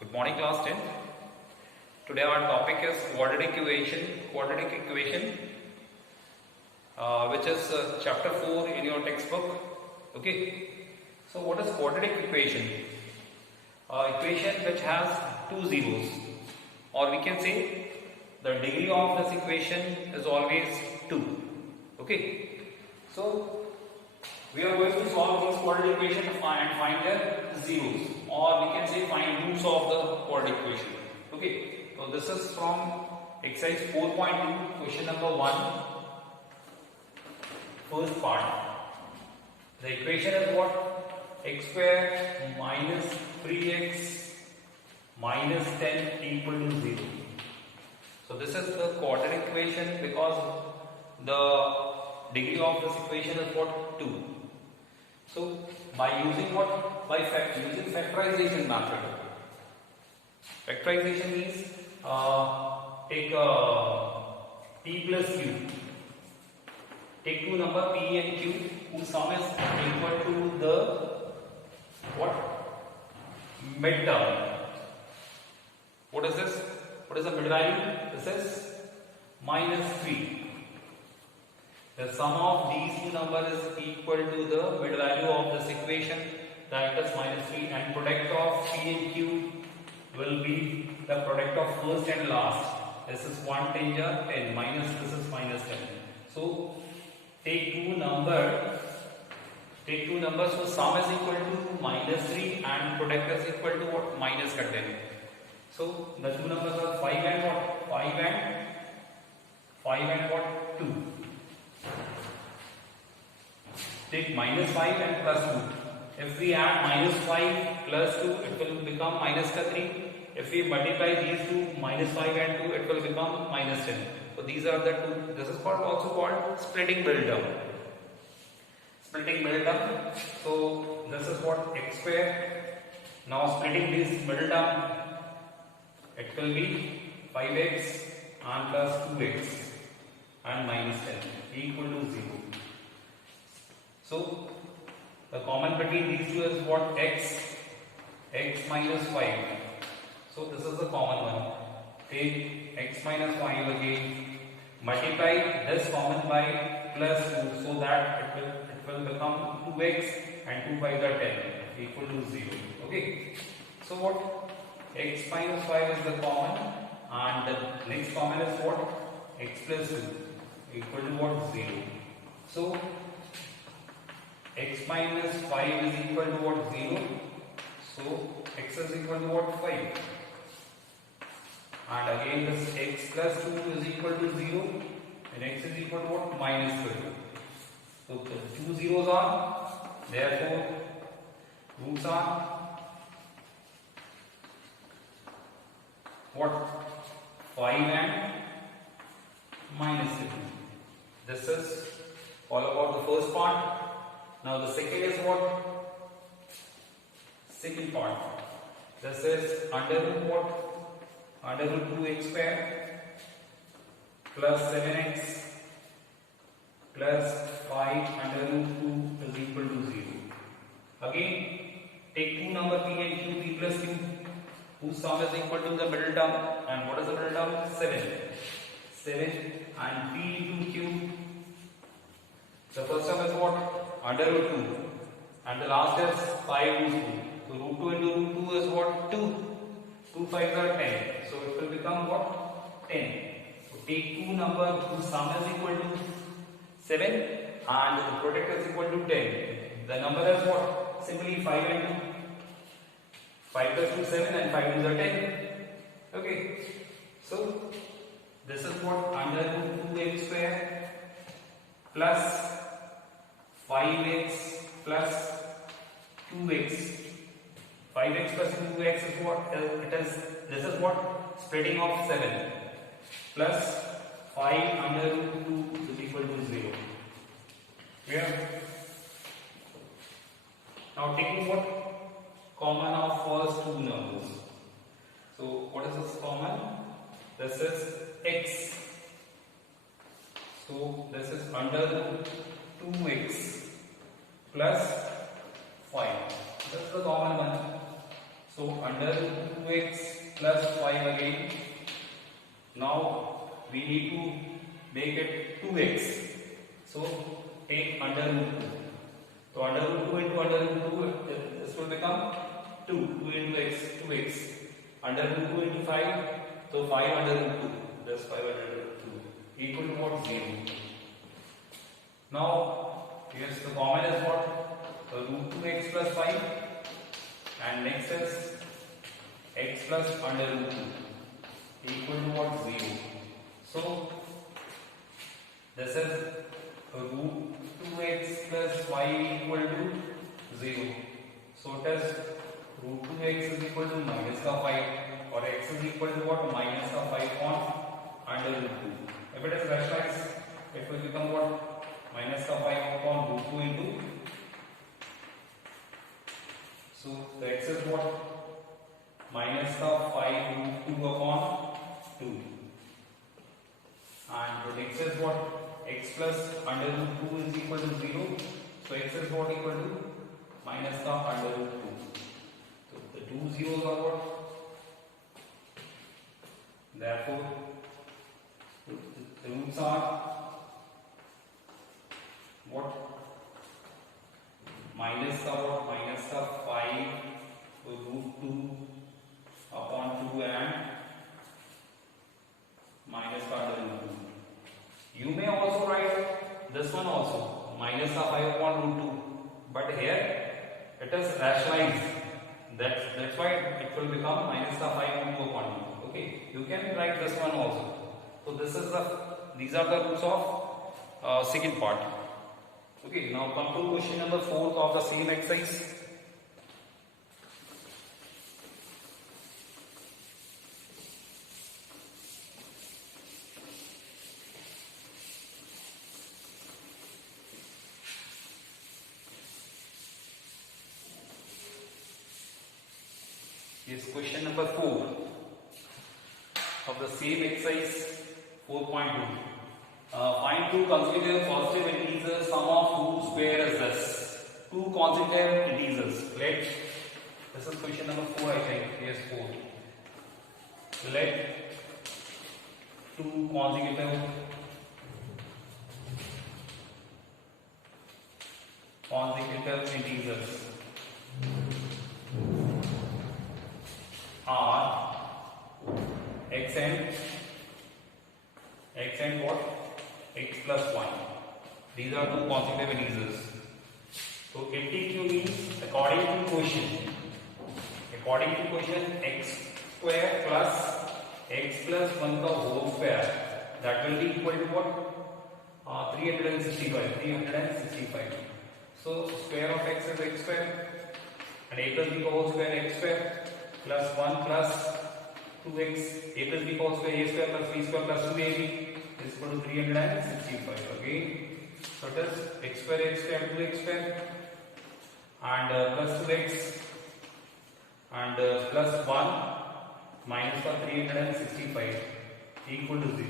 Good morning, class 10th. Today our topic is quadratic equation, which is chapter 4 in your textbook. Okay. So what is quadratic equation? Equation which has two zeros, or we can say the degree of this equation is always 2. Okay. So we are going to solve this quadratic equation and find their zeros, or we can say find roots of the quadratic equation. Okay. So this is from exercise 4.2, question number 1, first part. The equation is what? X square minus 3x minus 10 equal to 0. So this is the quadratic equation because the degree of this equation is what? 2. So by using what? By using factorization method. Factorization means take p plus q. Take two number p and q whose sum is equal to the what? Midterm. What is this? What is the mid value? This is minus 3. The sum of these two numbers is equal to the mid value of this equation, that is minus 3, and product of p and q will be the product of first and last. This is 1 10 10 minus this is minus 10. So take two numbers so sum is equal to minus 3 and product is equal to what? Minus 10. So the two numbers are 5 and what? 5 and what? 2. Take minus 5 and plus 2. If we add minus 5 plus 2, it will become minus 3. If we multiply these two, minus 5 and 2, it will become minus 10. So these are the two. This is also called splitting middle term. Splitting middle term. So this is what? X square. Now splitting this middle term, it will be 5x and plus 2x and minus 10 equal to 0. So the common between these two is what? X minus 5. So this is the common one. Take x minus 5 again. Multiply this common by plus 2 so that it will become 2x and 2 by the 10 equal to 0. Okay. So what? X minus 5 is the common, and the next common is what? X plus 2 equal to what? 0. So x minus 5 is equal to what? 0. So x is equal to what? 5. And again this x plus 2 is equal to 0 and x is equal to what? Minus 2. So the two zeros are, therefore roots are what? 5 and minus 2. This is all about the first part. Now the second is what? Second part. This is under root what? Under root 2x square plus 7x plus 5 under root 2 is equal to 0. Again, take two number p and q, p plus q, whose sum is equal to the middle term. And what is the middle term? 7. 7 and p into q. The first term is what? Under root 2. And the last is 5 root 2. So root 2 into root 2 is what? 2. 2 5s are 10. So it will become what? 10. So take two numbers whose sum is equal to 7 and the product is equal to 10. The number is what? Simply 5 and 2. 5 plus 2 7 and 5 2s are 10. Okay. So this is what? Under root 2x square plus 5x plus 2x. 5x plus 2x is what? This is what? Splitting of 7 plus 5 under root 2 is equal to 0. Clear? Now taking what? Common of first two numbers. So what is this common? This is x. So this is under root 2x plus 5. This is the common one. So under root 2x plus 5 again. Now we need to make it 2x. So take under root 2. So under root 2 into under root 2, this will become 2. 2 into x, 2x. Under root 2 into 5, so 5 under root 2. That's 5 under root 2. Equal to what? 0. Now, yes, the common is what? Root 2x plus 5. And next is x plus under root 2 equal to what? 0. So this is root 2x plus 5 equal to 0. So it is root 2x is equal to minus of 5, or x is equal to what? Minus of 5 on under root 2. If it is rationalized, it will become what? Minus of 5 upon root 2 into. So the x is what? Minus of 5 root 2 upon 2. And the x is what? X plus under root 2 is equal to 0. So x is what? Equal to minus of under root 2. So the two zeros are what? Therefore, the roots are what? Minus of what? Minus of 5 root 2 upon 2 and minus under root 2. You may also write this one also, minus of 5 upon root 2. But here it is rationalized. That's why it will become minus of 5 root 2 upon 2. Okay, you can write this one also. So these are the roots of second part. Okay, now come to question number 4 of the same exercise. Yes, question number 4 of the same exercise 4.2. Find two consecutive positive integers, sum of whose square is this. Two consecutive integers. This is question number 4, I think. Yes, 4. Let two consecutive integers are x and what? X plus 1. These are two consecutive integers. So LTQ means according to quotient. According to quotient, x square plus x plus 1 का whole square, that will be equal to what? 365. So square of x is x square and a plus b का whole square x square plus 1 plus 2x, a plus b whole square, a square plus b square plus 2ab is equal to 365 again. So it is x square, 2x square and plus 2x and plus 1 minus of 365 equal to 0.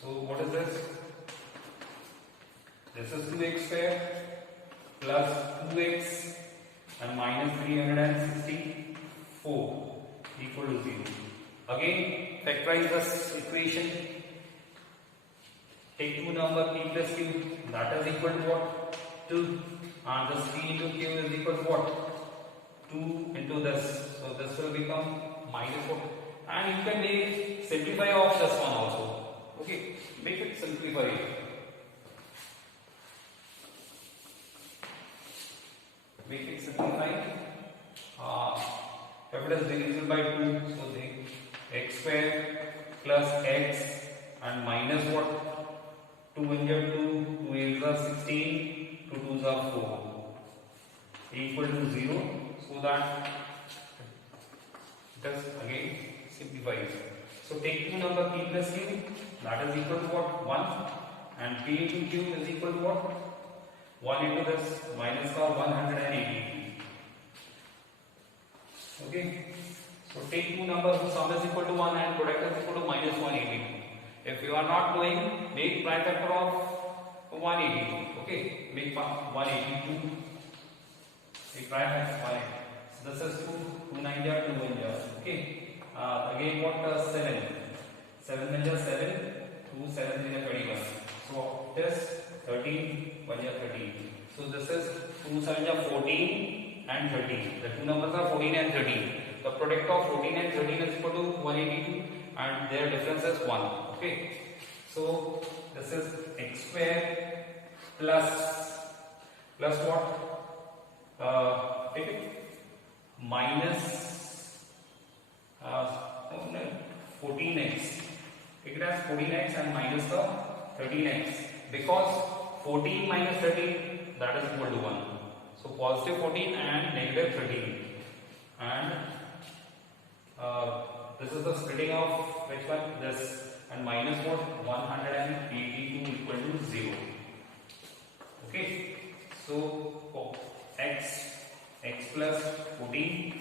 So what is this? This is 2x square plus 2x and minus 364 equal to 0. Again, factorize this equation. Take two number p plus q, that is equal to what? 2. And this p into q is equal to what? 2 into this. So this will become minus 4. And you can simplify off this one also. Okay, make it simplify. Make it simplify. If it is divisible by 2, so the x square plus x and minus what? 2 into 2, 2 8s are 16, 2 2s are 4 equal to 0. So that it is again simplifies. So take two number p plus q, that is equal to what? 1, and p into q is equal to what? 1 into this minus of 180. Okay. So take two numbers whose sum is equal to 1 and product is equal to minus 180. If you are not knowing, make prime factor of 180. Okay. Make 182. Make prime factor This is 2, 2 9 ja, 2 1 ja. Okay. Again what 7. 7 1 ja 7, 2 7 3 ja 21. So this 13 1 ja 13. So this is 2 7 ja 14 and 13. The two numbers are 14 and 13. The product of 14 and 13 is equal to 182 and their difference is 1. Okay. So this is x square plus what? Take it minus 14x. Take it as 14x and minus the 13x, because 14 minus 13, that is equal to 1. So positive 14 and negative 13, and this is the splitting of which one? This, and minus what? 182 equal to 0. Okay. So x plus 14.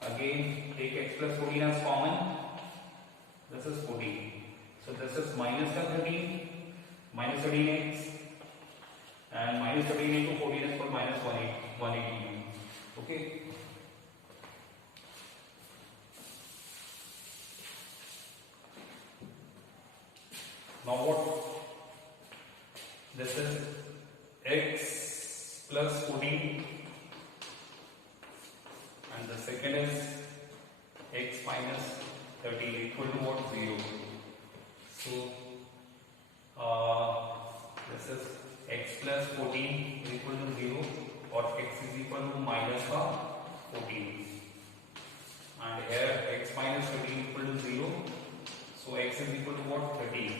Again take x plus 14 as common. This is 14. So this is minus 13, minus 13x, and minus 13 into 14 is for minus 182. Okay. Now what? This is x plus 14, and the second is x minus 13 equal to what? 0. So this is x plus 14 is equal to 0, or x is equal to minus 14, and here x minus 13 equal to 0. So x is equal to what? 13.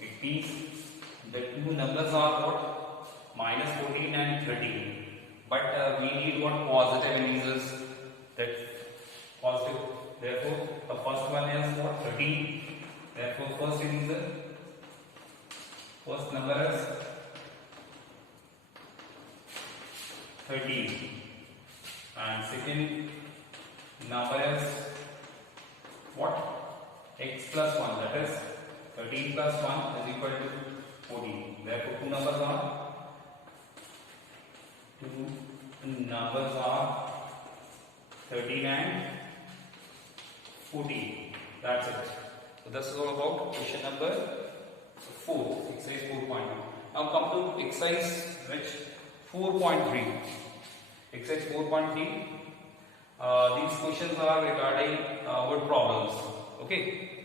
It means the two numbers are what? Minus 14 and 13. But we need what? Positive integers. That positive. Therefore, the first one is what? 13. Therefore, first integer, first number is 13, and second number is what? X plus 1. That is 13 plus 1 is equal to 14. Therefore, two numbers are 13 and 14. That's it. So this is all about question number 4, exercise 4.1. Now come to exercise which 4.3. Exercise 4.3. These questions are regarding word problems. Okay.